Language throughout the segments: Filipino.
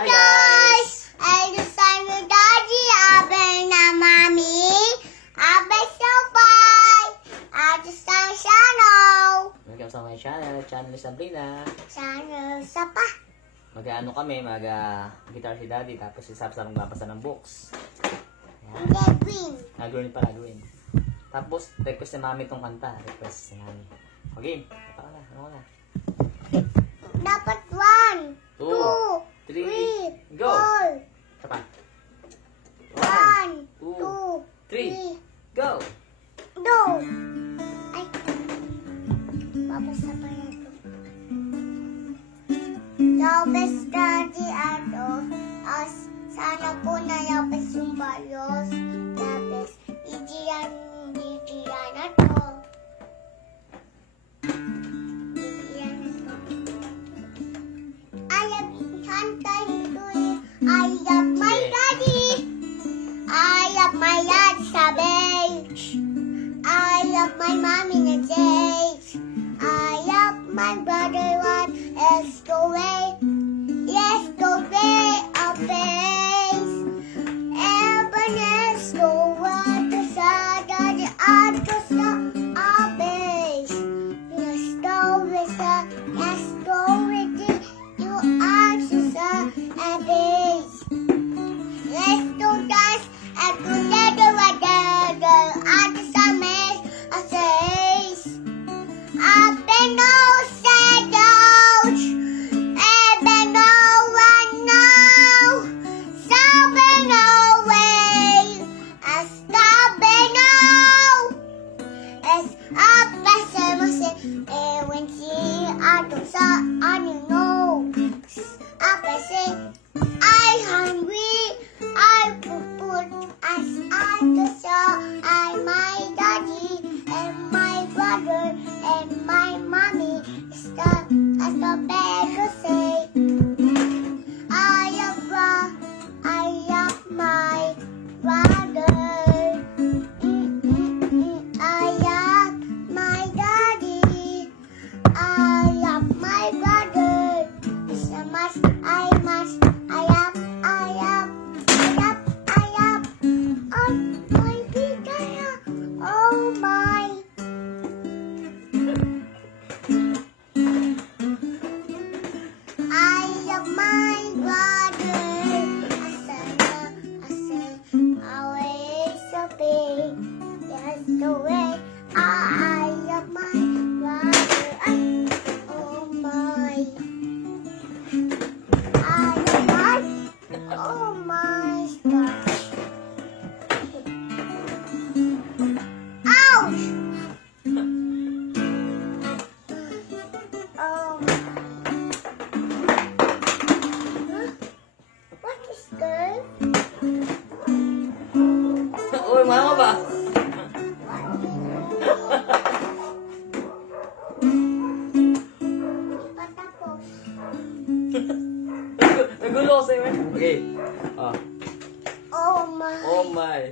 Hi guys! I just sang with Daddy, Abel na Mommy. Abel Sopay! I just sang channel. Welcome sa my channel, Channel Sabrina. Channel sa pa. Mag-ano kami, mag-guitar si Daddy, tapos si Sapsap magbabasa ng books. Hindi green. Green pala, green. Tapos, request ni Mami itong kanta. Request ni Mami. Okay, kanta ka na. Ano ka na? Dapat 1, 2, 3, go! 4. Isa pa. 1, 2, 3, go! Go! Ay, babasa pa yan ito. Labas Daddy ato, sana po nalabas yung bayos. Labas, didiyan na to. Didiyan na to. I love Santa I love my daddy. I love my dad sa beach. I love my mommy na Jake. I love my brother one. Let's go away. Let's go away a base. Let's go to sa daddy to sa a base. Let's go with it. You are to sa a base. Let's do dance and together at the maze a says I've been no shadows and no one now stopping away as stopping now as up as I must say when she out of I know up I say I hungry I put as I just saw I my daddy and my brother and my mommy stop as the bed to say I love my brother. I love my daddy. I love my brother. So much I must. I love. Oh my guitar. Oh my. I love my brother. I say, always so big. That's the way I love my brother. Oh my. I love my. Oh my gosh. Ouch! Oh. What is good? Uy, mahal ka ba? Patapos. Nagulo ko sa'yo eh. Okay. Oh my. Oh my.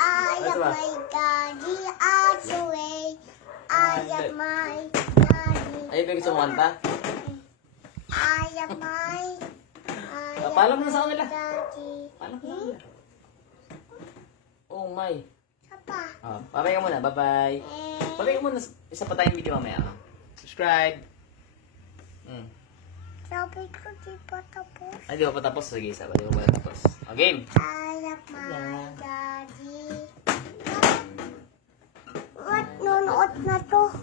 I love my daddy all the way. I love my daddy. Ay, ibig gusto mo kanta? I love my. Paalam mo na sa kanila. Daddy. Paano ka na? Oh my. Papa. Babay ka muna. Bye-bye. Babay ka muna. Isa pa tayong video mamaya. Subscribe. Sabi ko di pa tapos. Ay, di ba pa tapos? Sige, isa pa. Di ba pa tapos? O, game. I love my daddy. What? Nunood na to.